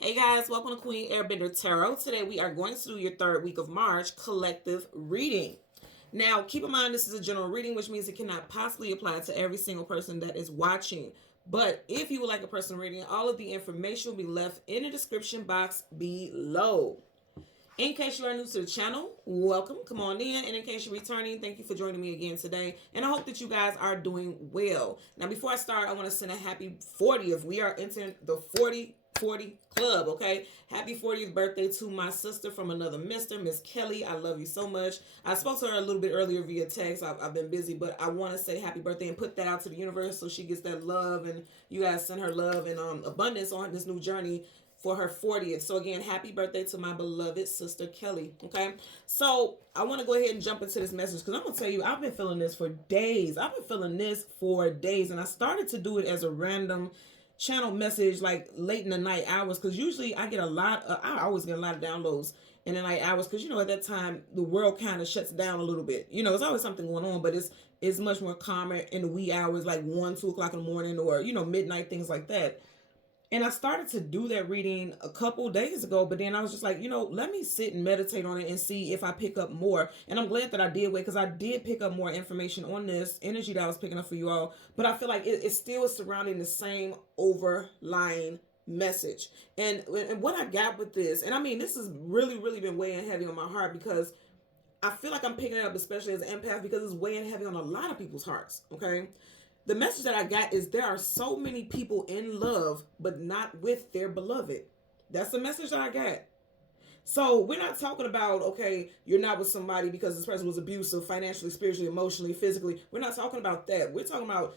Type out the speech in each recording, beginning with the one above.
Hey guys, welcome to Queen Airbender Tarot. Today we are going to do your third week of March collective reading. Now, keep in mind this is a general reading, which means it cannot possibly apply to every single person that is watching. But if you would like a personal reading, all of the information will be left in the description box below. In case you are new to the channel, welcome. Come on in. And in case you're returning, thank you for joining me again today. And I hope that you guys are doing well. Now, before I start, I want to send a happy 40th. We are entering the 40 club, okay? Happy 40th birthday to my sister from another mister, Miss Kelly. I love you so much. I spoke to her a little bit earlier via text. I've been busy, but I want to say happy birthday and put that out to the universe so she gets that love and you guys send her love and abundance on this new journey for her 40th. So again, happy birthday to my beloved sister Kelly. Okay. So I want to go ahead and jump into this message because I'm gonna tell you, I've been feeling this for days. And I started to do it as a random channel message like late in the night hours because usually I always get a lot of downloads in the night hours because at that time the world kind of shuts down a little bit. It's always something going on, but it's much more calmer in the wee hours like 1-2 o'clock in the morning or midnight, things like that. And I started to do that reading a couple days ago, but then I was just like, let me sit and meditate on it and see if I pick up more. And I'm glad that I did wait because I did pick up more information on this energy that I was picking up for you all. But I feel like it still is surrounding the same overlying message. And what I got with this, and I mean, this has really, really been weighing heavy on my heart because I feel like I'm picking it up, especially as an empath, because it's weighing heavy on a lot of people's hearts, okay? The message that I got is there are so many people in love, but not with their beloved. That's the message that I got. So we're not talking about, okay, you're not with somebody because this person was abusive financially, spiritually, emotionally, physically. We're not talking about that. We're talking about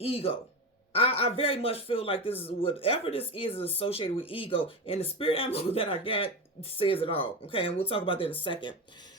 ego. I very much feel like this is whatever this is associated with ego. And the spirit animal that I got says it all. Okay, and we'll talk about that in a second.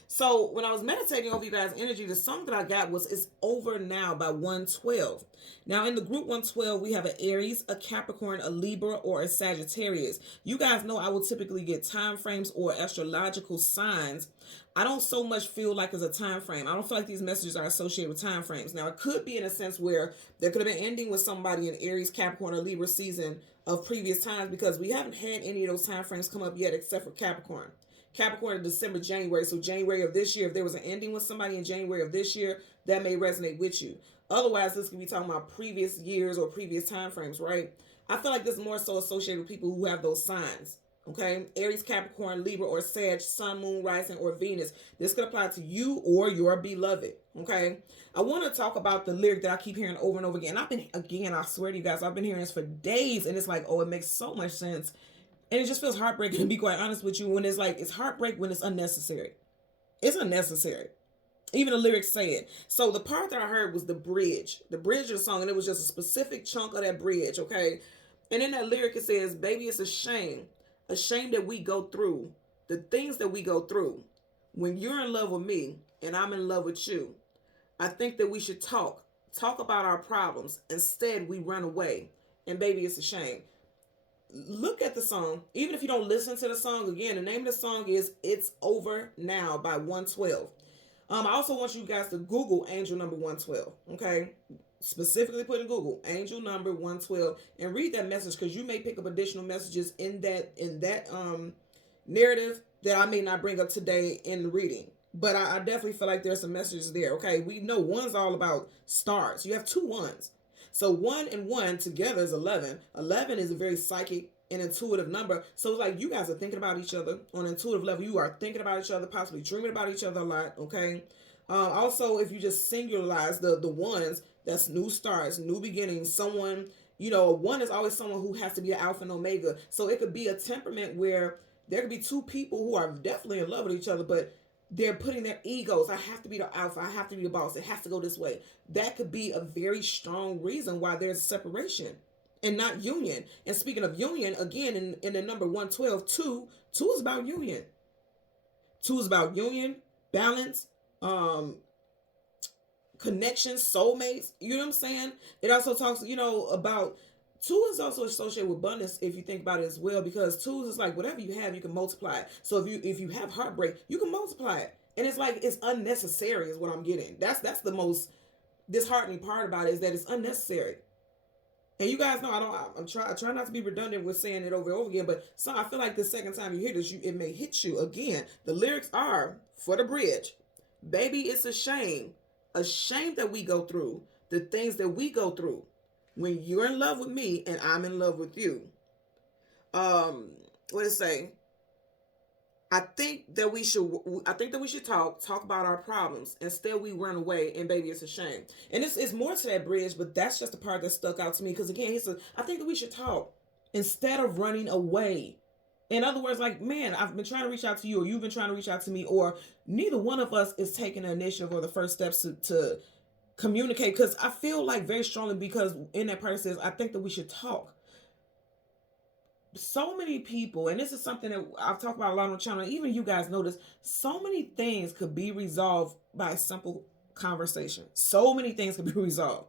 So when I was meditating over you guys' energy, the song that I got was "It's Over Now" by 112. Now in the group 112, we have an Aries, a Capricorn, a Libra, or a Sagittarius. You guys know I will typically get time frames or astrological signs. I don't so much feel like it's a time frame. I don't feel like these messages are associated with time frames. Now it could be in a sense where there could have been ending with somebody in Aries, Capricorn, or Libra season of previous times because we haven't had any of those time frames come up yet except for Capricorn. Capricorn in December, January. So January of this year, if there was an ending with somebody in January of this year, that may resonate with you. Otherwise, this could be talking about previous years or previous time frames, right? I feel like this is more so associated with people who have those signs. Okay, Aries, Capricorn, Libra, or Sag, Sun, Moon, Rising, or Venus. This could apply to you or your beloved. Okay, I want to talk about the lyric that I keep hearing over and over again. I swear to you guys, I've been hearing this for days, and it's like, oh, it makes so much sense. And it just feels heartbreaking to be quite honest with you when it's heartbreak when it's unnecessary. It's unnecessary. Even the lyrics say it. So the part that I heard was the bridge. The bridge of the song, and it was just a specific chunk of that bridge, okay? And in that lyric it says, baby, it's a shame. A shame that we go through. The things that we go through. When you're in love with me and I'm in love with you, I think that we should talk. Talk about our problems. Instead, we run away. And baby, it's a shame. Look at the song. Even if you don't listen to the song, again, the name of the song is "It's Over Now" by 112. I also want you guys to Google angel number 112. Okay, specifically put in Google angel number 112 and read that message because you may pick up additional messages in that narrative that I may not bring up today in the reading. But I definitely feel like there's some messages there. Okay, we know one's all about stars. You have two ones. So 1 and 1 together is 11. 11 is a very psychic and intuitive number. So it's like you guys are thinking about each other on an intuitive level. You are thinking about each other, possibly dreaming about each other a lot, okay? Also, if you just singularize the ones, that's new starts, new beginnings. Someone, a one is always someone who has to be an alpha and omega. So it could be a temperament where there could be two people who are definitely in love with each other, but they're putting their egos. I have to be the alpha. I have to be the boss. It has to go this way. That could be a very strong reason why there's separation and not union. And speaking of union, again, in the number 112, two is about union. Two is about union, balance, connections, soulmates. You know what I'm saying? It also talks, about two is also associated with abundance if you think about it as well, because two is like whatever you have, you can multiply it. So if you have heartbreak, you can multiply it. And it's like it's unnecessary is what I'm getting. That's the most disheartening part about it is that it's unnecessary. And you guys know I try not to be redundant with saying it over and over again, but I feel like the second time you hear this, it may hit you again. The lyrics are for the bridge. Baby, it's a shame that we go through the things that we go through when you're in love with me and I'm in love with you. What did it say? I think that we should talk about our problems. Instead, we run away, and baby, it's a shame. And it's more to that bridge, but that's just the part that stuck out to me because again, he said, I think that we should talk instead of running away. In other words, like, man, I've been trying to reach out to you, or you've been trying to reach out to me, or neither one of us is taking the initiative or the first steps to communicate. Because I feel like very strongly, because in that part says, I think that we should talk. So many people, and this is something that I've talked about a lot on the channel, even you guys notice, so many things could be resolved by a simple conversation. So many things could be resolved.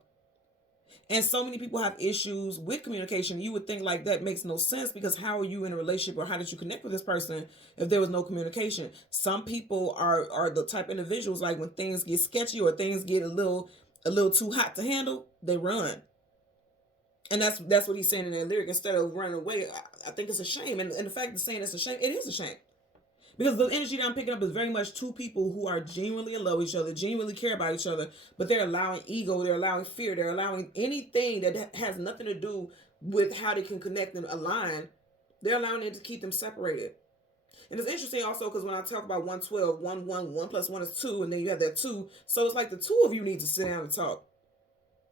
And so many people have issues with communication. You would think like that makes no sense, because how are you in a relationship, or how did you connect with this person if there was no communication? Some people are the type of individuals, like when things get sketchy or things get a little too hot to handle, they run. And that's what he's saying in that lyric. Instead of running away, I think it's a shame. And the fact of saying it's a shame, it is a shame. Because the energy that I'm picking up is very much two people who are genuinely in love with each other, genuinely care about each other, but they're allowing ego, they're allowing fear, they're allowing anything that has nothing to do with how they can connect and align. They're allowing it to keep them separated. And it's interesting also because when I talk about 112, 1 plus 1 is 2, and then you have that 2. So it's like the two of you need to sit down and talk.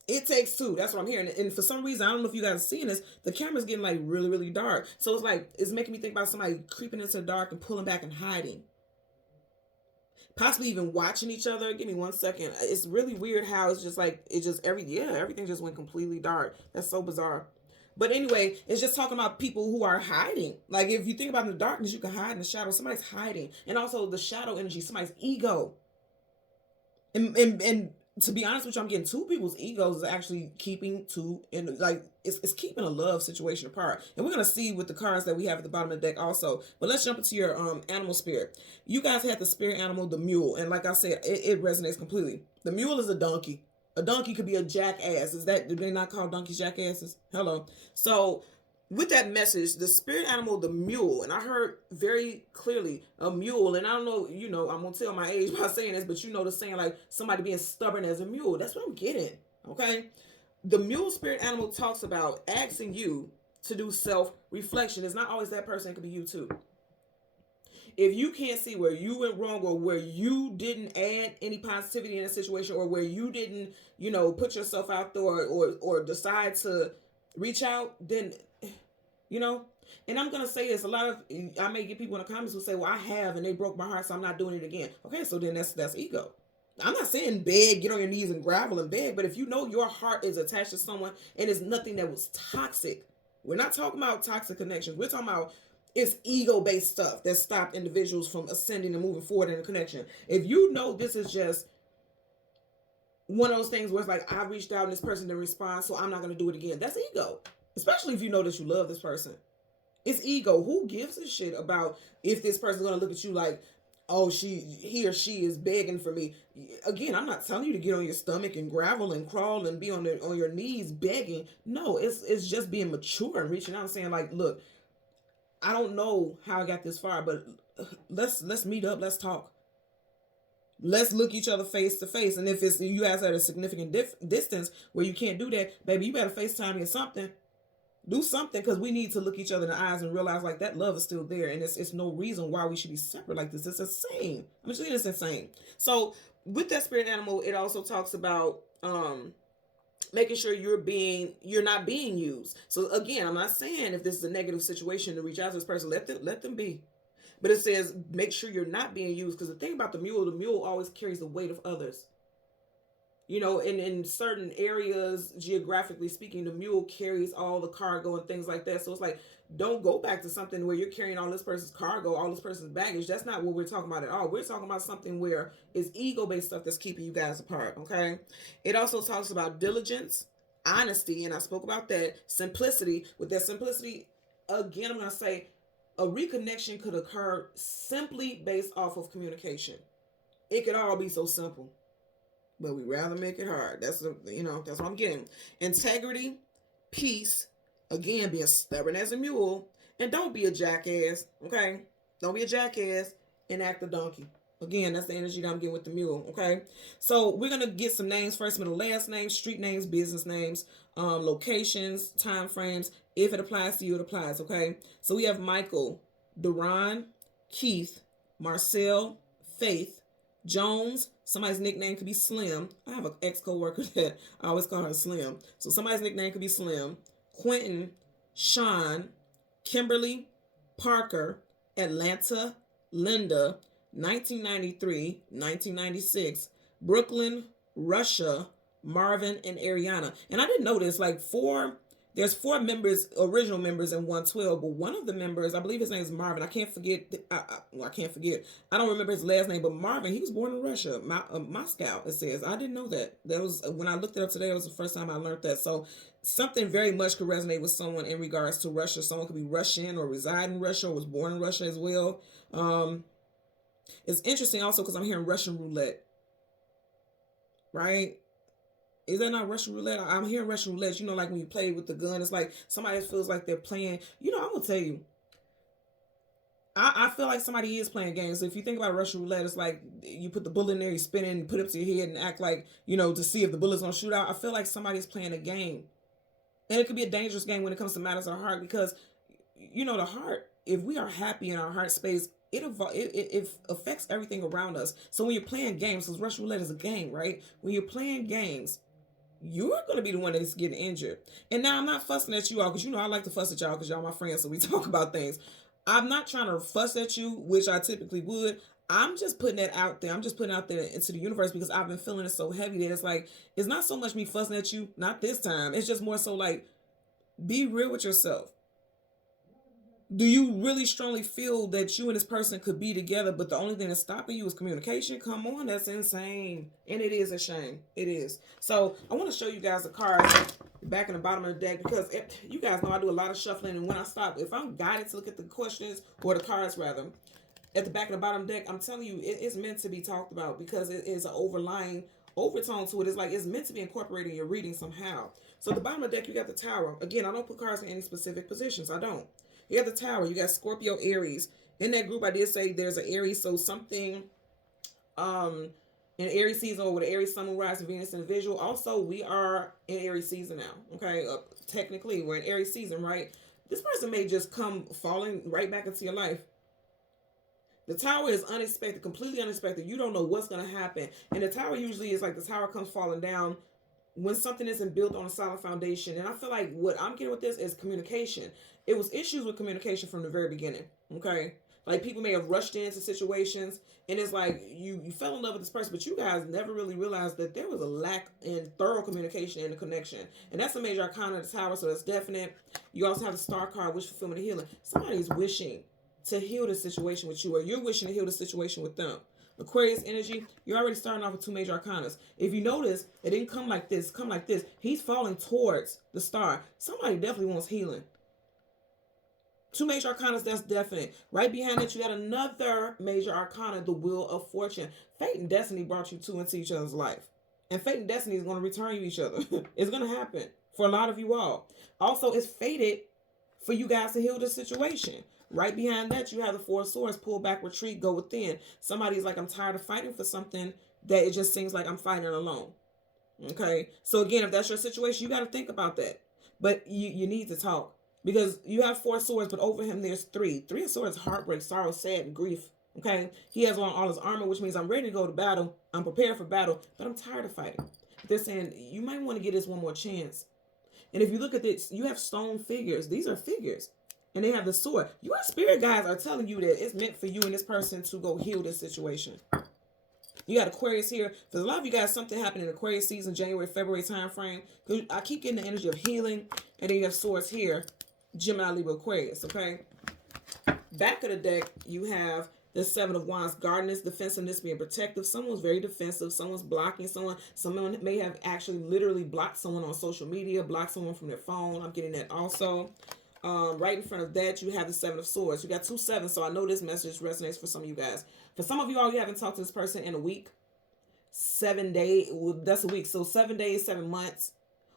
It takes two. That's what I'm hearing. And for some reason, I don't know if you guys are seeing this, the camera's getting like really, really dark. So it's like, it's making me think about somebody creeping into the dark and pulling back and hiding. Possibly even watching each other. Give me 1 second. It's really weird how it's just like, everything just went completely dark. That's so bizarre. But anyway, it's just talking about people who are hiding. Like if you think about in the darkness, you can hide in the shadow. Somebody's hiding. And also the shadow energy, somebody's ego. And to be honest with you, I'm getting two people's egos is actually keeping two, and like it's keeping a love situation apart. And we're gonna see with the cards that we have at the bottom of the deck also. But let's jump into your animal spirit. You guys had the spirit animal, the mule, and like I said, it resonates completely. The mule is a donkey. A donkey could be a jackass. Do they not call donkeys jackasses? Hello. So with that message, the spirit animal, the mule, and I heard very clearly a mule, and I don't know, I'm gonna tell my age by saying this, but the saying like somebody being stubborn as a mule. That's what I'm getting. Okay. The mule spirit animal talks about asking you to do self-reflection. It's not always that person, it could be you too. If you can't see where you went wrong, or where you didn't add any positivity in a situation, or where you didn't, put yourself out there, or decide to reach out, then and I'm gonna say this, I may get people in the comments who say, well, I have, and they broke my heart, so I'm not doing it again. Okay, so then that's ego. I'm not saying beg, get on your knees and grovel and beg, but if you know your heart is attached to someone and it's nothing that was toxic, we're not talking about toxic connections, we're talking about it's ego-based stuff that stopped individuals from ascending and moving forward in a connection. If you know this is just one of those things where it's like, I reached out and this person didn't respond, so I'm not going to do it again, that's ego. Especially if you know that you love this person. It's ego. Who gives a shit about if this person's going to look at you like, oh, he or she is begging for me? Again, I'm not telling you to get on your stomach and gravel and crawl and be on your knees begging. No, it's just being mature and reaching out and saying like, look, I don't know how I got this far, but let's meet up. Let's talk. Let's look each other face to face. And if you guys at a significant distance where you can't do that, baby, you better FaceTime or something. Do something, because we need to look each other in the eyes and realize like that love is still there, and it's no reason why we should be separate like this. It's insane. I'm just saying it's insane. So with that spirit animal, it also talks about making sure you're not being used. So again, I'm not saying if this is a negative situation to reach out to this person, let them be. But it says make sure you're not being used, because the thing about the mule always carries the weight of others. In certain areas, geographically speaking, the mule carries all the cargo and things like that. So it's like, don't go back to something where you're carrying all this person's cargo, all this person's baggage. That's not what we're talking about at all. We're talking about something where it's ego-based stuff that's keeping you guys apart, okay? It also talks about diligence, honesty, and I spoke about that, simplicity. With that simplicity, again, I'm going to say a reconnection could occur simply based off of communication. It could all be so simple. But we rather make it hard. That's what I'm getting. Integrity, peace. Again, being stubborn as a mule. And don't be a jackass, okay? Don't be a jackass and act a donkey. Again, that's the energy that I'm getting with the mule, okay? So we're going to get some names, first, middle, last names, street names, business names, locations, time frames. If it applies to you, it applies, okay? So we have Michael, Duran, Keith, Marcel, Faith, Jones. Somebody's nickname could be Slim. I have an ex-co-worker that I always call her Slim. So somebody's nickname could be Slim. Quentin, Sean, Kimberly, Parker, Atlanta, Linda, 1993, 1996, Brooklyn, Russia, Marvin, and Ariana. And I didn't notice, like, there's 4 members, original members in 112, but one of the members, I believe his name is Marvin. I can't forget. I can't forget. I don't remember his last name, but Marvin, he was born in Russia, Moscow, it says. I didn't know that. That was, when I looked it up today, it was the first time I learned that. So something very much could resonate with someone in regards to Russia. Someone could be Russian or reside in Russia or was born in Russia as well. It's interesting also because I'm hearing Russian roulette, right? Is that not Russian roulette? I'm hearing Russian roulette. You know, like when you play with the gun, it's like somebody feels like they're playing. You know, I'm going to tell you, I feel like somebody is playing games. So if you think about Russian roulette, it's like you put the bullet in there, you spin it, and put it up to your head and act like, you know, to see if the bullet's going to shoot out. I feel like somebody's playing a game. And it could be a dangerous game when it comes to matters of heart because, you know, the heart, if we are happy in our heart space, it affects everything around us. So when you're playing games, because Russian roulette is a game, right? When you're playing games, you're going to be the one that's getting injured. And now I'm not fussing at you all because, you know, I like to fuss at y'all because y'all my friends, so we talk about things. I'm not trying to fuss at you, which I typically would. I'm just putting that out there. I'm just putting it out there into the universe because I've been feeling it so heavy that it's like, it's not so much me fussing at you, not this time. It's just more so like, be real with yourself. Do you really strongly feel that you and this person could be together, but the only thing that's stopping you is communication? Come on, that's insane. And it is a shame. It is. So I want to show you guys the cards back in the bottom of the deck because you guys know I do a lot of shuffling. And when I stop, if I'm guided to look at the questions or the cards rather, at the back of the bottom deck, I'm telling you, it's meant to be talked about because it is an overlying overtone to it. It's like it's meant to be incorporated in your reading somehow. So at the bottom of the deck, you got the Tower. Again, I don't put cards in any specific positions. I don't. You got the Tower. You got Scorpio, Aries. In that group, I did say there's an Aries. So something in Aries season or with an Aries Sun, Moon, Rise, and Venus individual. Also, we are in Aries season now. Okay, technically, we're in Aries season, right? This person may just come falling right back into your life. The Tower is unexpected, completely unexpected. You don't know what's going to happen. And the Tower usually is like the tower comes falling down when something isn't built on a solid foundation. And I feel like what I'm getting with this is communication. It was issues with communication from the very beginning, okay? Like people may have rushed into situations and it's like you fell in love with this person, but you guys never really realized that there was a lack in thorough communication and a connection. And that's a major arcana of the Tower, so that's definite. You also have the Star card, wish fulfillment and healing. Somebody's wishing to heal the situation with you, or you're wishing to heal the situation with them. Aquarius energy, you're already starting off with 2 major arcanas. If you notice, it didn't come like this, come like this. He's falling towards the star. Somebody definitely wants healing. 2 major arcanas, that's definite. Right behind it, you got another major arcana, the Wheel of Fortune. Fate and destiny brought you 2 into each other's life. And fate and destiny is going to return you each other. It's going to happen for a lot of you all. Also, it's fated for you guys to heal the situation. Right behind that, you have the 4 of Swords, pull back, retreat, go within. Somebody's like, I'm tired of fighting for something that it just seems like I'm fighting alone. Okay? So again, if that's your situation, you got to think about that. But you need to talk. Because you have 4 swords, but over him there's 3. 3 of Swords, heartbreak, sorrow, sad, and grief. Okay? He has on all his armor, which means I'm ready to go to battle. I'm prepared for battle, but I'm tired of fighting. They're saying, you might want to give this one more chance. And if you look at this, you have stone figures. These are figures. And they have the sword. Your spirit guides are telling you that it's meant for you and this person to go heal this situation. You got Aquarius here. For a lot of you guys, something happened in Aquarius season, January, February time frame. I keep getting the energy of healing. And then you have swords here. Gemini, Libra, Aquarius, okay? Back of the deck, you have the 7 of Wands, guardedness, defensiveness, being protective. Someone's very defensive. Someone's blocking someone. Someone may have actually literally blocked someone on social media, blocked someone from their phone. I'm getting that also. Right in front of that, you have the 7 of Swords. You got 2 sevens, so I know this message resonates for some of you guys. For some of you all, you haven't talked to this person in a week. 7 days, well, that's a week. So 7 days, 7 months.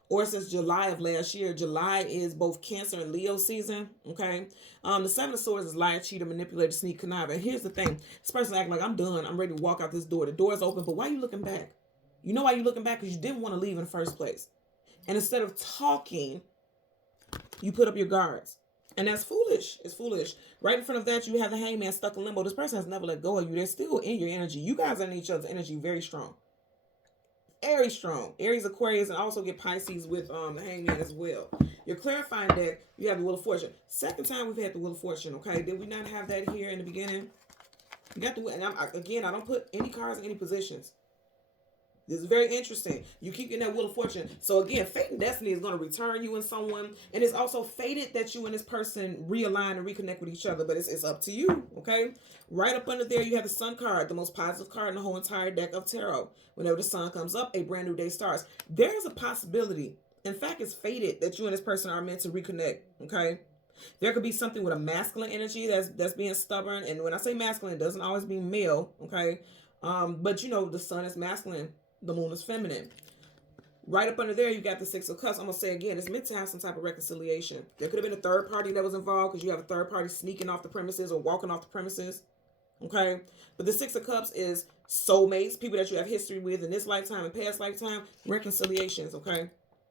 or since July of last year. July is both Cancer and Leo season. Okay. The Seven of Swords is liar, cheater, manipulator, sneak, conniver. And here's the thing: this person acting like I'm done. I'm ready to walk out this door. The door's open, but why are you looking back? You know why you're looking back? Because you didn't want to leave in the first place. And instead of talking, you put up your guards. And that's foolish. It's foolish. Right in front of that, you have the Hangman stuck in limbo. This person has never let go of you. They're still in your energy. You guys are in each other's energy very strong. Very strong. Aries, Aquarius, and also get Pisces with the Hangman as well. Your clarifying deck, you have the Wheel of Fortune. Second time we've had the Wheel of Fortune, okay? Did we not have that here in the beginning? You got the Wheel, and again, I don't put any cards in any positions. This is very interesting. You keep getting that Wheel of Fortune. So again, fate and destiny is going to return you and someone. And it's also fated that you and this person realign and reconnect with each other. But it's up to you, okay? Right up under there, you have the Sun card, the most positive card in the whole entire deck of tarot. Whenever the sun comes up, a brand new day starts. There's a possibility. In fact, it's fated that you and this person are meant to reconnect, okay? There could be something with a masculine energy that's being stubborn. And when I say masculine, it doesn't always mean male, okay? But you know, the sun is masculine. The moon is feminine. Right up under there, you got the Six of Cups. I'm going to say again, it's meant to have some type of reconciliation. There could have been a third party that was involved because you have a third party sneaking off the premises or walking off the premises. Okay? But the Six of Cups is soulmates, people that you have history with in this lifetime and past lifetime. Reconciliations, okay?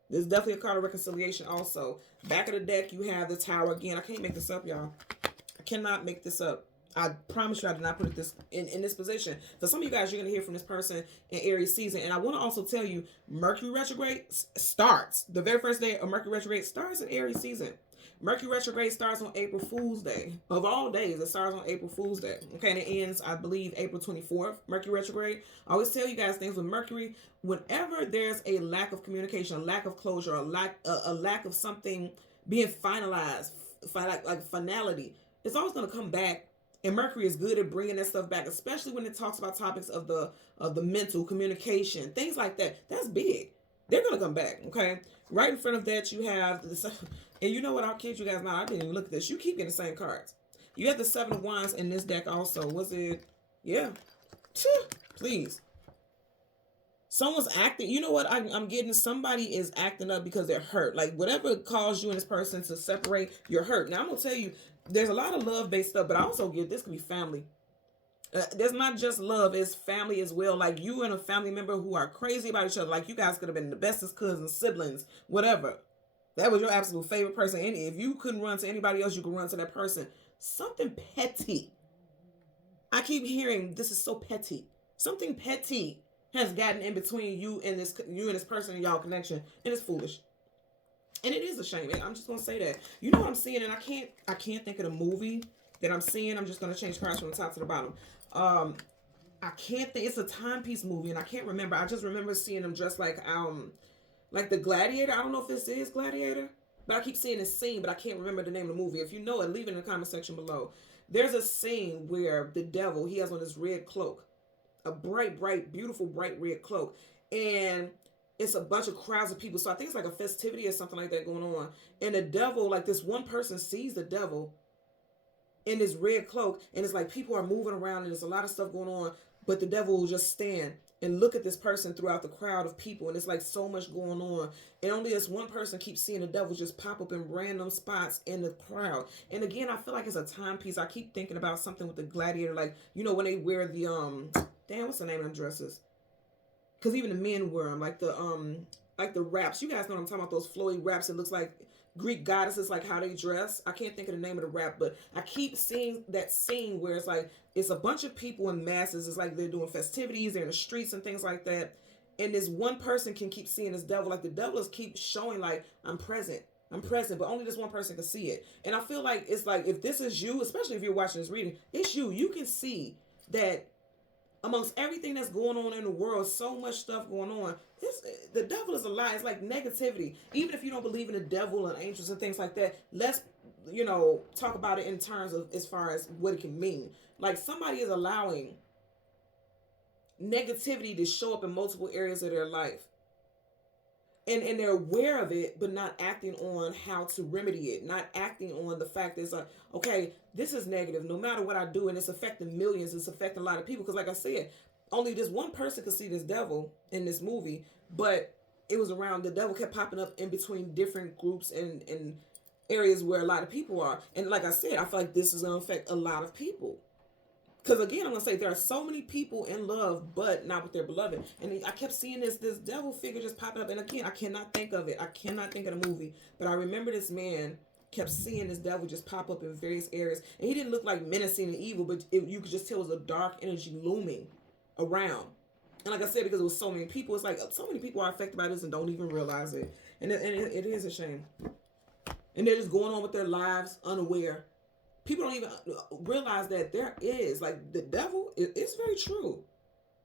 There's definitely a card of reconciliation also. Back of the deck, you have the Tower again. I can't make this up, y'all. I cannot make this up. I promise you I did not put this in this position. For some of you guys, you're going to hear from this person in Aries season. And I want to also tell you, Mercury retrograde starts. The very first day of Mercury retrograde starts in Aries season. Mercury retrograde starts on April Fool's Day. Of all days, it starts on April Fool's Day. Okay, and it ends, I believe, April 24th, Mercury retrograde. I always tell you guys things with Mercury. Whenever there's a lack of communication, a lack of closure, a lack of something being finalized, like finality, it's always going to come back. And Mercury is good at bringing that stuff back, especially when it talks about topics of the mental communication, things like that. That's big. They're going to come back, okay? Right in front of that, you have this, and you know what? I'll kid you guys not. I didn't even look at this. You keep getting the same cards. You have the Seven of Wands in this deck also. Was it? Yeah. Please. Someone's acting. You know what? I'm getting somebody is acting up because they're hurt. Like whatever caused you and this person to separate, you're hurt. Now I'm going to tell you, there's a lot of love-based stuff, but I also get this could be family. There's not just love, it's family as well. Like you and a family member who are crazy about each other. Like you guys could have been the bestest cousins, siblings, whatever. That was your absolute favorite person. And if you couldn't run to anybody else, you could run to that person. Something petty. I keep hearing this is so petty. Something petty has gotten in between you and this person and y'all connection, and it's foolish. And it is a shame. I'm just gonna say that. You know what I'm seeing, and I can't think of the movie that I'm seeing. I'm just gonna change cards from the top to the bottom. I can't think. It's a timepiece movie, and I can't remember. I just remember seeing them dressed like the Gladiator. I don't know if this is Gladiator, but I keep seeing this scene, but I can't remember the name of the movie. If you know it, leave it in the comment section below. There's a scene where the devil, he has on this red cloak, a bright, beautiful, bright red cloak, and it's a bunch of crowds of people. So I think it's like a festivity or something like that going on. And the devil, like this one person sees the devil in this red cloak. And it's like people are moving around and there's a lot of stuff going on. But the devil will just stand and look at this person throughout the crowd of people. And it's like so much going on. And only this one person keeps seeing the devil just pop up in random spots in the crowd. And again, I feel like it's a timepiece. I keep thinking about something with the Gladiator. Like, you know, when they wear the, what's the name of them dresses? Because even the men wear them, like the wraps. You guys know what I'm talking about, those flowy wraps. It looks like Greek goddesses, like how they dress. I can't think of the name of the wrap, but I keep seeing that scene where it's like, it's a bunch of people in masses. It's like they're doing festivities, they're in the streets and things like that. And this one person can keep seeing this devil. Like the devil is keep showing like, I'm present, but only this one person can see it. And I feel like it's like, if this is you, especially if you're watching this reading, it's you. You can see that amongst everything that's going on in the world, so much stuff going on, the devil is a lie. It's like negativity. Even if you don't believe in the devil and angels and things like that, let's, talk about it in terms of as far as what it can mean. Like somebody is allowing negativity to show up in multiple areas of their life. And they're aware of it, but not acting on how to remedy it. Not acting on the fact that it's like, okay, this is negative. No matter what I do, and it's affecting millions, it's affecting a lot of people. Because like I said, only this one person could see this devil in this movie. But it was around, the devil kept popping up in between different groups and areas where a lot of people are. And like I said, I feel like this is going to affect a lot of people. Because again, I'm going to say there are so many people in love, but not with their beloved. And I kept seeing this devil figure just popping up. And again, I cannot think of it. I cannot think of the movie. But I remember this man kept seeing this devil just pop up in various areas. And he didn't look like menacing and evil, but you could just tell it was a dark energy looming around. And like I said, because it was so many people, it's like so many people are affected by this and don't even realize it. And it is a shame. And they're just going on with their lives unaware. People don't even realize that there is, like, the devil, it's very true.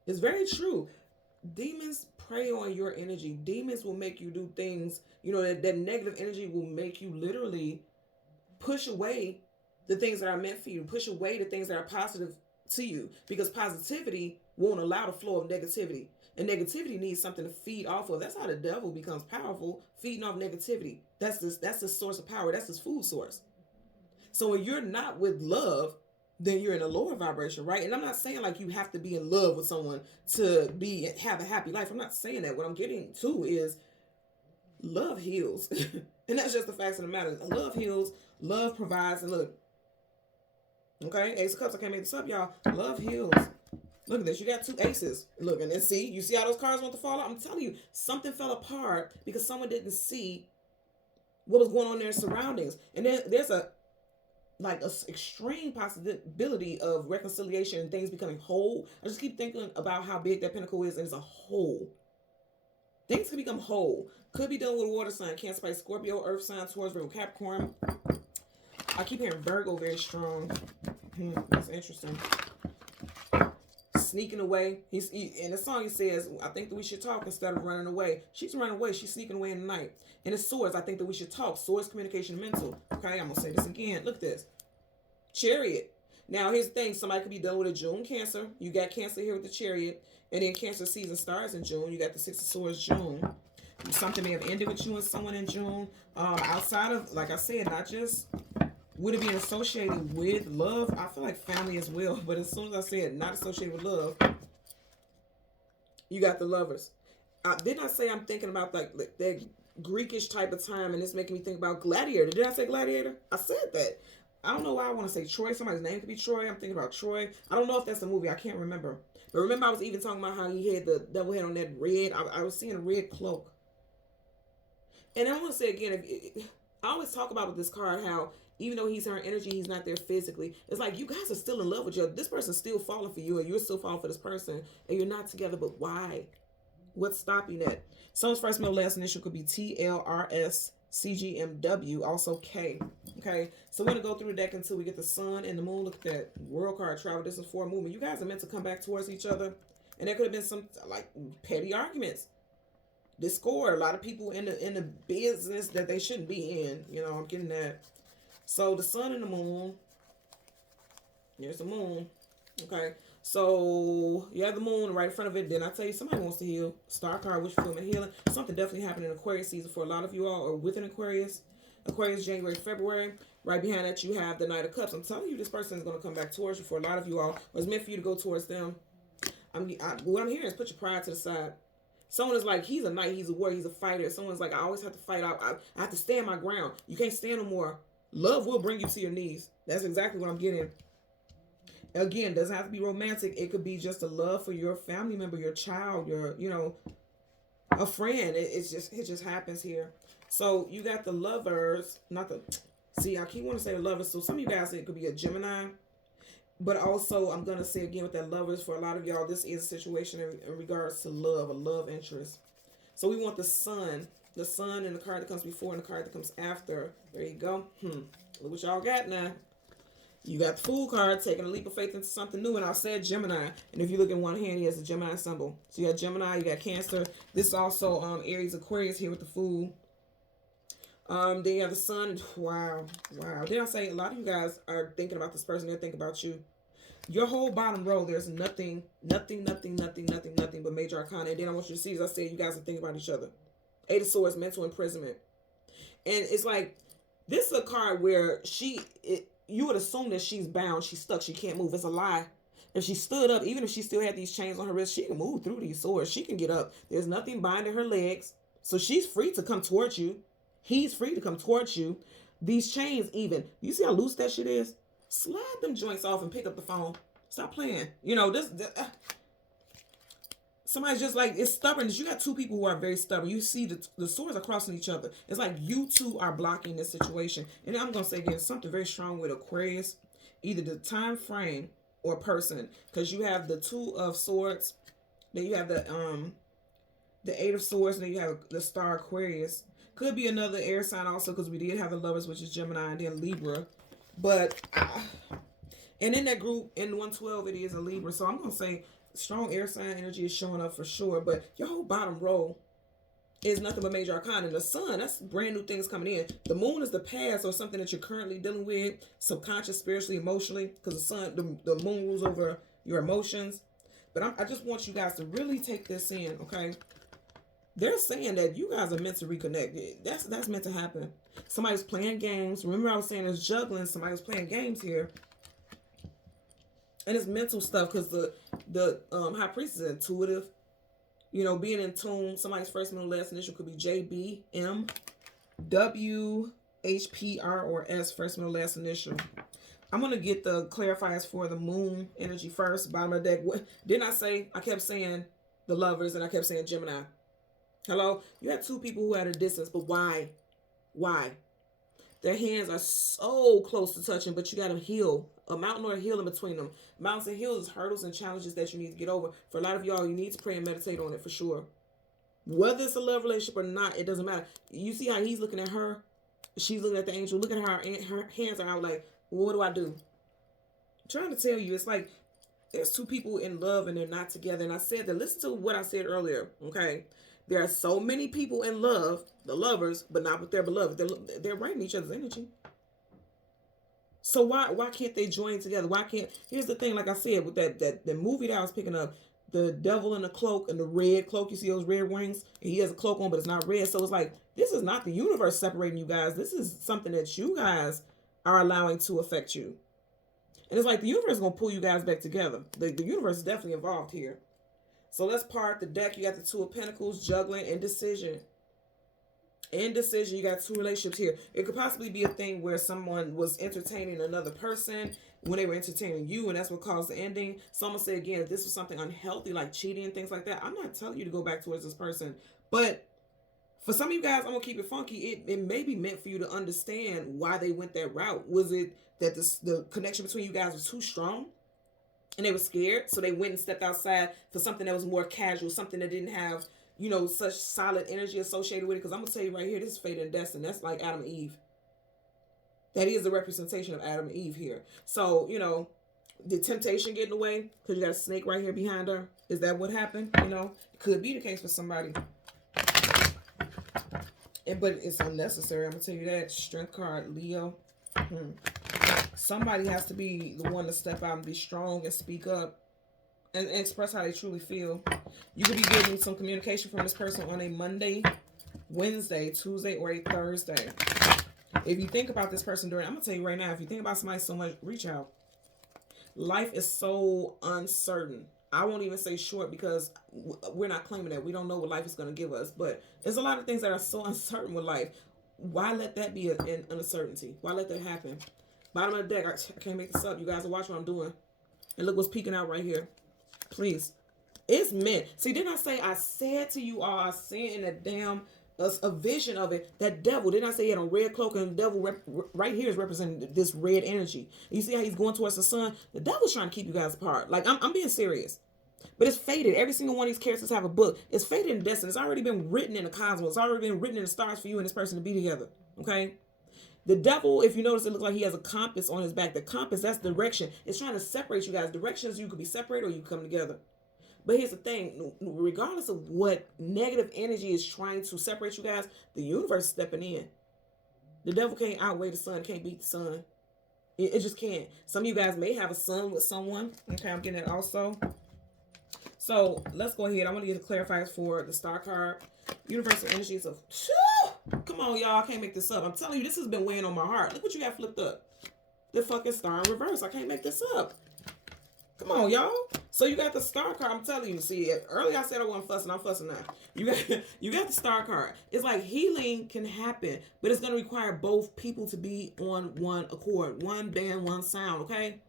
It's very true. Demons prey on your energy. Demons will make you do things, you know, that negative energy will make you literally push away the things that are meant for you, push away the things that are positive to you, because positivity won't allow the flow of negativity. And negativity needs something to feed off of. That's how the devil becomes powerful, feeding off negativity. That's the source of power. That's his food source. So when you're not with love, then you're in a lower vibration, right? And I'm not saying like you have to be in love with someone to have a happy life. I'm not saying that. What I'm getting to is love heals. And that's just the facts of the matter. Love heals, love provides, and look. Okay, Ace of Cups, I can't make this up, y'all. Love heals. Look at this. You got two aces. Look, and then see? You see how those cards want to fall out? I'm telling you, something fell apart because someone didn't see what was going on in their surroundings. And then there's a extreme possibility of reconciliation and things becoming whole. I just keep thinking about how big that pentacle is, and it's a whole. Things can become whole. Could be done with a water sign, Cancer, Pisces, Scorpio, Earth sign, Taurus, Virgo, Capricorn. I keep hearing Virgo very strong. That's interesting. Sneaking away. In the song, he says, I think that we should talk instead of running away. She's running away. She's sneaking away in the night. And it's swords. I think that we should talk. Swords, communication, mental. Okay, I'm going to say this again. Look at this. Chariot. Now, here's the thing. Somebody could be done with a June Cancer. You got Cancer here with the Chariot. And then Cancer season starts in June. You got the Six of Swords, June. Something may have ended with you and someone in June. Outside of, like I said, not just would it be associated with love? I feel like family as well. But as soon as I said not associated with love, you got the Lovers. Didn't I say I'm thinking about like that Greekish type of time, and it's making me think about Gladiator? Did I say Gladiator? I said that. I don't know why I want to say Troy. Somebody's name could be Troy. I'm thinking about Troy. I don't know if that's a movie. I can't remember. But remember, I was even talking about how he had the devil head on that red. I was seeing a red cloak. And I want to say again, I always talk about with this card how even though he's her energy, he's not there physically. It's like you guys are still in love with you. This person's still falling for you, and you're still falling for this person, and you're not together. But why? What's stopping that? Someone's first, middle, last initial could be TLRS, CGMW, also K. Okay, so we're gonna go through the deck until we get the Sun and the Moon. Look at that World card, travel distance, forward movement. You guys are meant to come back towards each other, and there could have been some like petty arguments, discord. A lot of people in the business that they shouldn't be in. You know, I'm getting that. So the Sun and the Moon. There's the Moon. Okay. So you have the Moon right in front of it. Then I tell you, somebody wants to heal. Star card, wish fulfillment, healing. Something definitely happened in Aquarius season for a lot of you all, or with an Aquarius. Aquarius, January, February. Right behind that, you have the Knight of Cups. I'm telling you, this person is going to come back towards you for a lot of you all. It was meant for you to go towards them. What I'm hearing is put your pride to the side. Someone is like, he's a knight, he's a warrior, he's a fighter. Someone's like, I always have to fight out. I have to stand my ground. You can't stand no more. Love will bring you to your knees. That's exactly what I'm getting. Again, doesn't have to be romantic. It could be just a love for your family member, your child, your, you know, a friend. It just happens here. So you got the Lovers, I keep wanting to say the Lovers. So some of you guys, it could be a Gemini. But also, I'm going to say again with that Lovers, for a lot of y'all, this is a situation in regards to love, a love interest. So we want the Sun and the card that comes before and the card that comes after. There you go. Look what y'all got now. You got the Fool card, taking a leap of faith into something new, and I said Gemini. And if you look in one hand, he has a Gemini symbol. So you got Gemini, you got Cancer. This is also Aries, Aquarius here with the Fool. Then you have the Sun. Wow. Did I say a lot of you guys are thinking about this person? They're thinking about you. Your whole bottom row, there's nothing but major arcana. And then I want you to see, as I said, you guys are thinking about each other. Eight of Swords, mental imprisonment. And it's like, this is a card where you would assume that she's bound, she's stuck, she can't move. It's a lie. If she stood up, even if she still had these chains on her wrist, she can move through these swords. She can get up. There's nothing binding her legs. So she's free to come towards you. He's free to come towards you. These chains, even, you see how loose that shit is? Slide them joints off and pick up the phone. Stop playing. You know, somebody's just like, it's stubbornness. You got two people who are very stubborn. You see the swords are crossing each other. It's like you two are blocking this situation. And I'm going to say again, something very strong with Aquarius, either the time frame or person, because you have the Two of Swords, then you have the Eight of Swords, and then you have the Star Aquarius. Could be another air sign also, because we did have the Lovers, which is Gemini, and then Libra. But and in that group, in 112, it is a Libra. So I'm going to say strong air sign energy is showing up for sure. But your whole bottom row is nothing but major arcana. And the sun, that's brand new things coming in. The moon is the past or something that you're currently dealing with, subconscious, spiritually, emotionally, because the sun, the moon rules over your emotions. But I just want you guys to really take this in, okay? They're saying that you guys are meant to reconnect. That's meant to happen. Somebody's playing games. Remember I was saying there's juggling. Somebody's playing games here. And it's mental stuff, because the High Priest is intuitive. You know, being in tune. Somebody's first, middle, last initial could be J, B, M, W, H, P, R, or S, first, middle, last initial. I'm going to get the clarifiers for the moon energy first. Bottom of the deck. What didn't I say? I kept saying the Lovers, and I kept saying Gemini. Hello? You had two people who had a distance, but why? Why? Their hands are so close to touching, but you got to heal. A mountain or a hill in between them. Mountains and hills is hurdles and challenges that you need to get over. For a lot of y'all, you need to pray and meditate on it for sure. Whether it's a love relationship or not, it doesn't matter. You see how he's looking at her? She's looking at the angel. Look at her. And her hands are out like, well, what do I do? I'm trying to tell you, it's like there's two people in love and they're not together. And I said that, listen to what I said earlier, okay? There are so many people in love, the lovers, but not with their beloved. They're writing each other's energy. So why can't they join together? Why can't? Here's the thing, like I said, with that movie that I was picking up, the devil in the cloak and the red cloak. You see those red wings? And he has a cloak on, but it's not red. So it's like, this is not the universe separating you guys. This is something that you guys are allowing to affect you. And it's like the universe is going to pull you guys back together. The universe is definitely involved here. So let's part the deck. You got the Two of Pentacles, juggling, indecision. Indecision, you got two relationships here. It could possibly be a thing where someone was entertaining another person when they were entertaining you, and that's what caused the ending. So I'm going to say again, if this was something unhealthy, like cheating and things like that, I'm not telling you to go back towards this person. But for some of you guys, I'm going to keep it funky. It may be meant for you to understand why they went that route. Was it that the connection between you guys was too strong? And they were scared, so they went and stepped outside for something that was more casual, something that didn't have, you know, such solid energy associated with it. Because I'm going to tell you right here, this is fate and destiny. That's like Adam and Eve. That is a representation of Adam and Eve here. So, you know, did temptation get in the way? Because you got a snake right here behind her. Is that what happened? You know, it could be the case for somebody. But it's unnecessary. I'm going to tell you that. Strength card, Leo. Somebody has to be the one to step out and be strong and speak up and express how they truly feel. You could be getting some communication from this person on a Monday, Wednesday, Tuesday, or a Thursday. If you think about this person during, I'm going to tell you right now, if you think about somebody so much, reach out. Life is so uncertain. I won't even say short because we're not claiming that. We don't know what life is going to give us. But there's a lot of things that are so uncertain with life. Why let that be an uncertainty? Why let that happen? Bottom of the deck, I can't make this up. You guys will watch what I'm doing. And look what's peeking out right here. Please. It's meant. See, didn't I say, I said to you all, I seen in that damn, a vision of it, that devil. Didn't I say he had a red cloak, and the devil right here is representing this red energy. You see how he's going towards the sun? The devil's trying to keep you guys apart. Like, I'm being serious. But it's fated. Every single one of these characters have a book. It's fated in destiny. It's already been written in the cosmos. It's already been written in the stars for you and this person to be together. Okay? The devil, if you notice, it looks like he has a compass on his back. The compass, that's direction. It's trying to separate you guys. Directions, you could be separated or you come together. But here's the thing. Regardless of what negative energy is trying to separate you guys, the universe is stepping in. The devil can't outweigh the sun, can't beat the sun. It just can't. Some of you guys may have a son with someone. Okay, I'm getting that also. So let's go ahead. I want to get the clarifiers for the star card. Universal energies of... Come on, y'all. I can't make this up. I'm telling you, this has been weighing on my heart. Look what you got flipped up. The fucking star in reverse. I can't make this up. Come on, y'all. So you got the star card. I'm telling you. See, earlier I said I wasn't fussing. I'm fussing now. You got you got the star card. It's like healing can happen, but it's going to require both people to be on one accord, one band, one sound. Okay.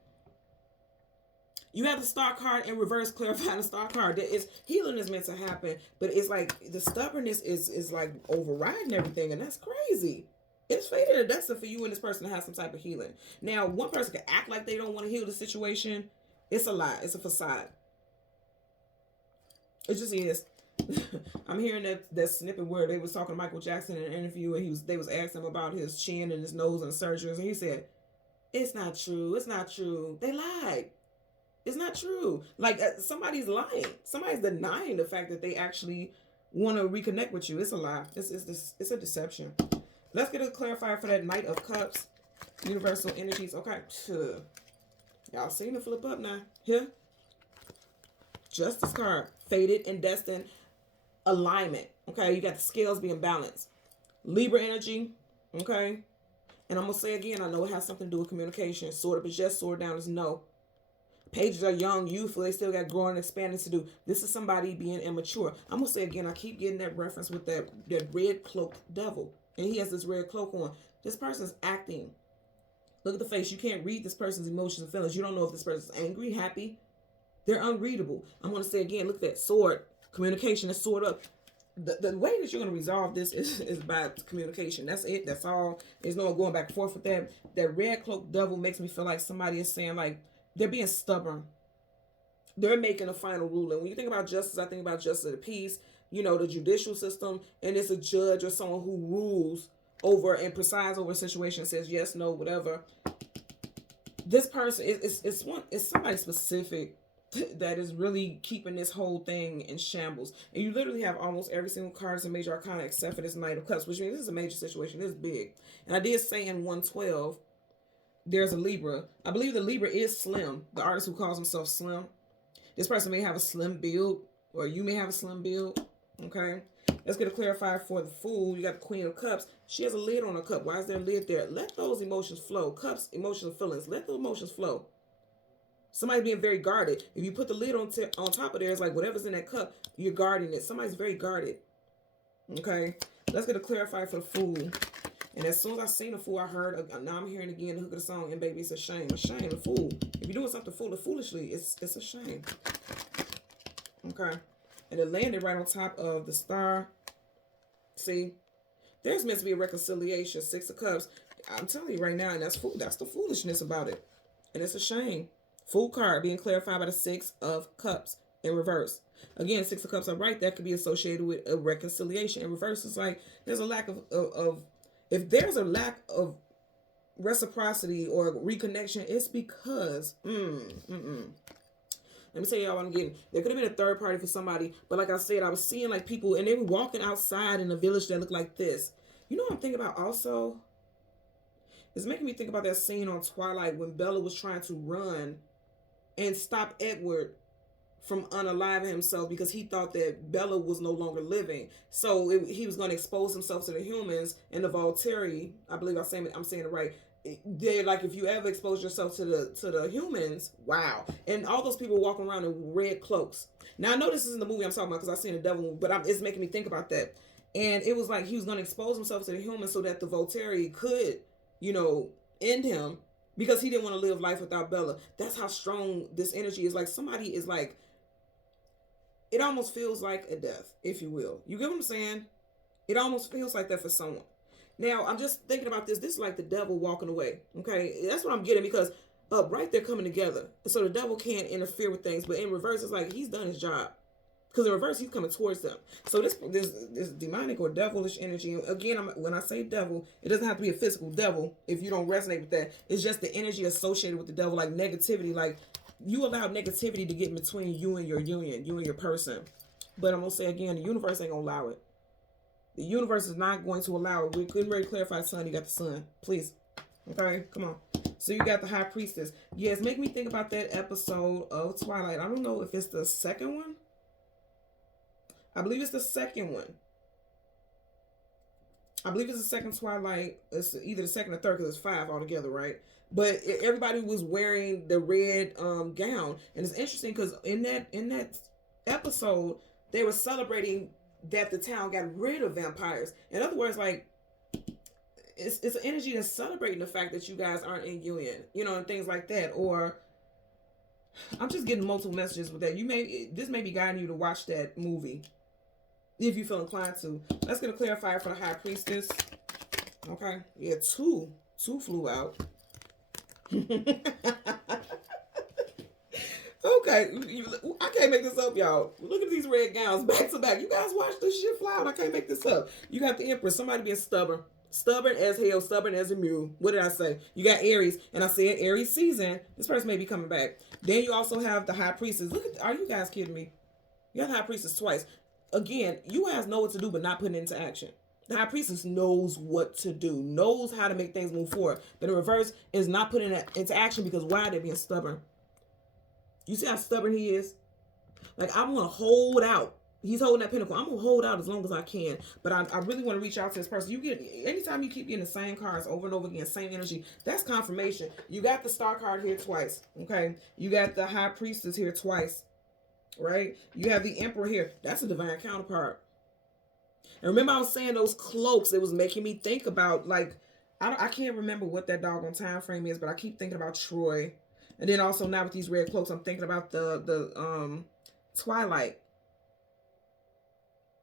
You have the star card in reverse, clarifying the star card. That is healing is meant to happen, but it's like the stubbornness is like overriding everything, and that's crazy. It's fated or destined for you and this person to have some type of healing. Now, one person can act like they don't want to heal the situation. It's a lie. It's a facade. It just is. I'm hearing that snippet where they was talking to Michael Jackson in an interview, and they was asking him about his chin and his nose and surgeries, and he said, "It's not true. It's not true. They lied. It's not true." Like somebody's lying. Somebody's denying the fact that they actually want to reconnect with you. It's a lie. It's a deception. Let's get a clarifier for that Knight of Cups. Universal energies. Okay. Y'all seen it flip up now. Here. Justice card. Fated and destined. Alignment. Okay. You got the scales being balanced. Libra energy. Okay. And I'm going to say again, I know it has something to do with communication. Sword up is yes, sword down is no. Pages are young, youthful. They still got growing and expanding to do. This is somebody being immature. I'm going to say again, I keep getting that reference with that red cloaked devil. And he has this red cloak on. This person's acting. Look at the face. You can't read this person's emotions and feelings. You don't know if this person's angry, happy. They're unreadable. I'm going to say again, look at that sword. Communication is sword up. The way that you're going to resolve this is by communication. That's it. That's all. There's no going back and forth with that. That red cloaked devil makes me feel like somebody is saying, like, they're being stubborn. They're making a final ruling. When you think about justice, I think about justice of the peace, you know, the judicial system, and it's a judge or someone who rules over and presides over a situation, says yes, no, whatever. This person is somebody specific that is really keeping this whole thing in shambles. And you literally have almost every single card in major arcana except for this Knight of Cups, which means this is a major situation. This is big. And I did say in 112, there's a Libra. I believe the Libra is Slim, the artist who calls himself Slim. This person may have a slim build, or you may have a slim build. Okay. Let's get a clarifier for the Fool. You got the Queen of Cups. She has a lid on her cup. Why is there a lid there? Let those emotions flow. Cups, emotional feelings. Let those emotions flow. Somebody's being very guarded. If you put the lid on top of there, it's like whatever's in that cup, you're guarding it. Somebody's very guarded. Okay. Let's get a clarifier for the Fool. And as soon as I seen the Fool, I heard, now I'm hearing again the hook of the song, and baby, it's a shame. A shame, a fool. If you're doing something foolishly, it's a shame. Okay. And it landed right on top of the star. See? There's meant to be a reconciliation. 6 of Cups. I'm telling you right now, and that's the foolishness about it. And it's a shame. Fool card being clarified by the 6 of Cups in reverse. Again, 6 of Cups upright, that could be associated with a reconciliation. In reverse, it's like there's a lack of if there's a lack of reciprocity or reconnection, it's because, let me tell y'all what I'm getting. There could have been a third party for somebody, but like I said, I was seeing like people, and they were walking outside in a village that looked like this. You know what I'm thinking about also? It's making me think about that scene on Twilight when Bella was trying to run and stop Edward from unaliving himself because he thought that Bella was no longer living. So he was going to expose himself to the humans and the Volturi. I believe I'm saying it right. They're like, if you ever expose yourself to the humans, wow. And all those people walking around in red cloaks. Now I know this isn't the movie I'm talking about because I've seen the devil movie, but it's making me think about that. And it was like he was going to expose himself to the humans so that the Volturi could, you know, end him because he didn't want to live life without Bella. That's how strong this energy is. Like somebody is like, it almost feels like a death, if you will. You get what I'm saying? It almost feels like that for someone. Now, I'm just thinking about this. This is like the devil walking away. Okay? That's what I'm getting because upright, they're coming together. So the devil can't interfere with things. But in reverse, it's like he's done his job. Because in reverse, he's coming towards them. So this demonic or devilish energy, again, when I say devil, it doesn't have to be a physical devil if you don't resonate with that. It's just the energy associated with the devil, like negativity, like you allow negativity to get in between you and your union, you and your person. But I'm going to say again, the universe ain't going to allow it. The universe is not going to allow it. We couldn't really clarify sun. You got the sun. Please. Okay? Come on. So you got the High Priestess. Yes, make me think about that episode of Twilight. I don't know if it's the second one. I believe it's the second one. I believe it's the second Twilight. It's either the second or third because it's 5 altogether, right? But everybody was wearing the red gown, and it's interesting because in that episode they were celebrating that the town got rid of vampires. In other words, like it's an energy that's celebrating the fact that you guys aren't in union, and things like that. Or I'm just getting multiple messages with that. This may be guiding you to watch that movie if you feel inclined to. Let's get a clarifier for the High Priestess. Okay, yeah, two flew out. Okay, I can't make this up, y'all. Look at these red gowns back to back. You guys watch this shit fly out. I can't make this up. You got the Empress, somebody being stubborn. Stubborn as hell, stubborn as a mule. What did I say? You got Aries, and I said Aries season. This person may be coming back. Then you also have the High Priestess. Are you guys kidding me? You got the High Priestess twice. Again, you guys know what to do, but not putting it into action. The High Priestess knows what to do, knows how to make things move forward. But in reverse is not putting it into action because why? They're being stubborn. You see how stubborn he is? Like, I'm going to hold out. He's holding that pinnacle. I'm going to hold out as long as I can. But I really want to reach out to this person. Anytime you keep getting the same cards over and over again, same energy, that's confirmation. You got the Star card here twice, okay? You got the High Priestess here twice, right? You have the Emperor here. That's a divine counterpart. And remember I was saying those cloaks, it was making me think about, like, I can't remember what that doggone time frame is, but I keep thinking about Troy. And then also now with these red cloaks, I'm thinking about the Twilight.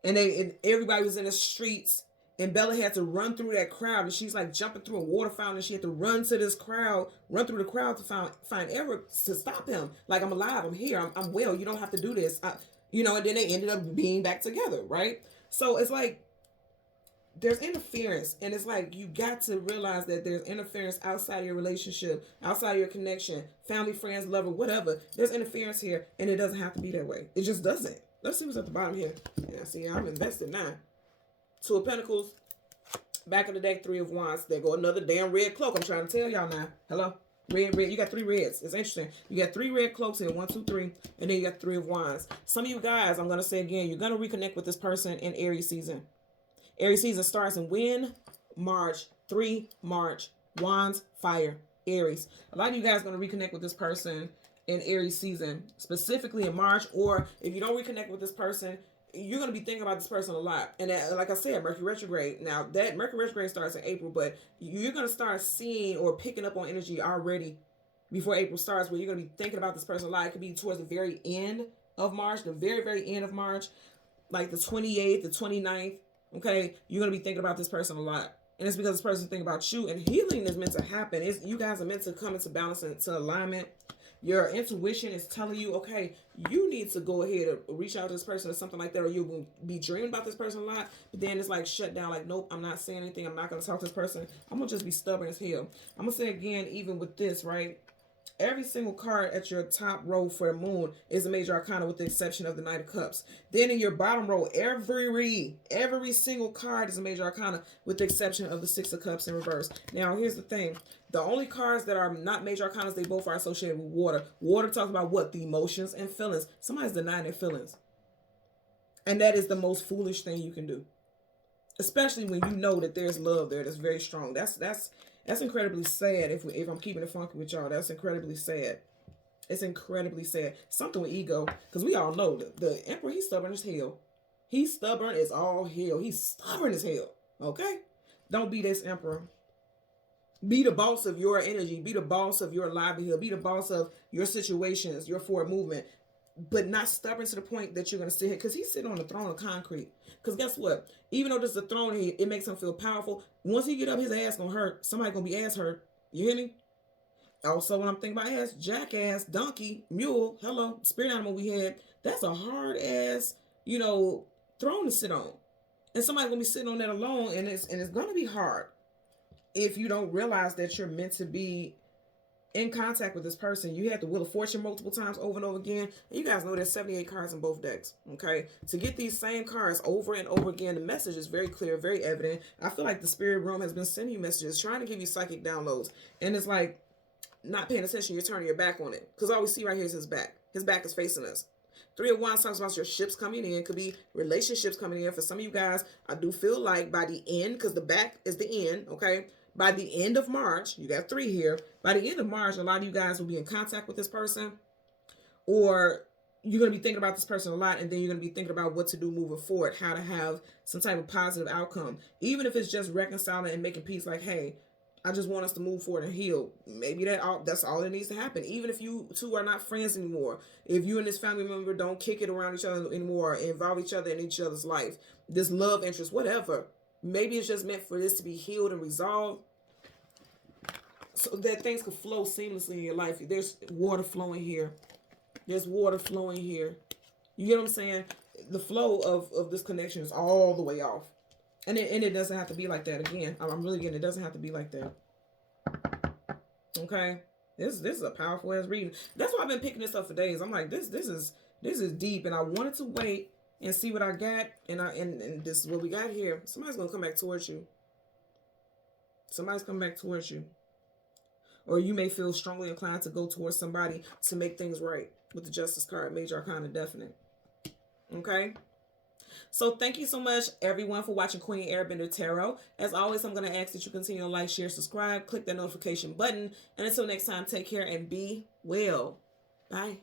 And everybody was in the streets, and Bella had to run through that crowd, and she's like jumping through a water fountain, and she had to run to this crowd, run through the crowd to find Eric to stop him. Like, I'm alive, I'm here, I'm well, you don't have to do this. And then they ended up being back together, right? So it's like, there's interference, and it's like you got to realize that there's interference outside of your relationship, outside of your connection, family, friends, lover, whatever. There's interference here, and it doesn't have to be that way. It just doesn't. Let's see what's at the bottom here. Yeah, see, I'm invested now. 2 of Pentacles. Back of the deck, 3 of Wands. There go another damn red cloak. I'm trying to tell y'all now. Hello? Red. You got 3 reds. It's interesting. You got 3 red cloaks here. 1, 2, 3. And then you got 3 of Wands. Some of you guys, I'm going to say again, you're going to reconnect with this person in Aries season. Aries season starts in when? March. 3 March. Wands, fire. Aries. A lot of you guys are going to reconnect with this person in Aries season, specifically in March. Or if you don't reconnect with this person, you're going to be thinking about this person a lot. And like I said, Mercury retrograde. Now, that Mercury retrograde starts in April, but you're going to start seeing or picking up on energy already before April starts, where you're going to be thinking about this person a lot. It could be towards the very end of March, the very, very end of March, like the 28th, the 29th. Okay, you're going to be thinking about this person a lot. And it's because this person's thinking about you. And healing is meant to happen. You guys are meant to come into balance and into alignment. Your intuition is telling you, okay, you need to go ahead and reach out to this person or something like that, or you'll be dreaming about this person a lot. But then it's like shut down, like, nope, I'm not saying anything. I'm not going to talk to this person. I'm going to just be stubborn as hell. I'm going to say again, even with this, right? Every single card at your top row for the moon is a major arcana with the exception of the Knight of Cups. Then in your bottom row, every single card is a major arcana with the exception of the 6 of Cups in reverse. Now, here's the thing. The only cards that are not major arcanas, they both are associated with water. Water talks about what? The emotions and feelings. Somebody's denying their feelings. And that is the most foolish thing you can do. Especially when you know that there's love there that's very strong. That's incredibly sad. If I'm keeping it funky with y'all, that's incredibly sad. It's incredibly sad. Something with ego. Because we all know the Emperor, he's stubborn as hell. He's stubborn as all hell. He's stubborn as hell. Okay? Don't be this Emperor. Be the boss of your energy. Be the boss of your livelihood. Be the boss of your situations, your forward movement. But not stubborn to the point that you're going to sit here. Because he's sitting on the throne of concrete. Because guess what? Even though this is a throne, it makes him feel powerful. Once he get up, his ass going to hurt. Somebody going to be ass hurt. You hear me? Also, when I'm thinking about ass, jackass, donkey, mule, hello, spirit animal we had, that's a hard ass, throne to sit on. And somebody's going to be sitting on that alone, and it's going to be hard if you don't realize that you're meant to be in contact with this person. You had the Wheel of Fortune multiple times over and over again. And you guys know there's 78 cards in both decks. Okay. To get these same cards over and over again, the message is very clear, very evident. I feel like the spirit realm has been sending you messages, trying to give you psychic downloads. And it's like not paying attention, you're turning your back on it. Because all we see right here is his back. His back is facing us. Three of Wands talks about your ships coming in. Could be relationships coming in. For some of you guys, I do feel like by the end, because the back is the end, okay? By the end of March, you got 3 here. By the end of March, a lot of you guys will be in contact with this person, or you're going to be thinking about this person a lot, and then you're going to be thinking about what to do moving forward, how to have some type of positive outcome. Even if it's just reconciling and making peace, like, hey, I just want us to move forward and heal. Maybe that's all that needs to happen. Even if you two are not friends anymore, if you and this family member don't kick it around each other anymore, involve each other in each other's life, this love interest, whatever, maybe it's just meant for this to be healed and resolved so that things can flow seamlessly in your life. There's water flowing here. There's water flowing here. You get what I'm saying? The flow of this connection is all the way off. And it doesn't have to be like that. Again, I'm really getting it doesn't have to be like that. Okay? This is a powerful ass reading. That's why I've been picking this up for days. I'm like, this is deep, and I wanted to wait and see what I got, and this is what we got here. Somebody's gonna come back towards you. Somebody's coming back towards you. Or you may feel strongly inclined to go towards somebody to make things right with the Justice card, Major Arcana definite. Okay? So thank you so much, everyone, for watching Queen Airbender Tarot. As always, I'm going to ask that you continue to like, share, subscribe, click that notification button. And until next time, take care and be well. Bye.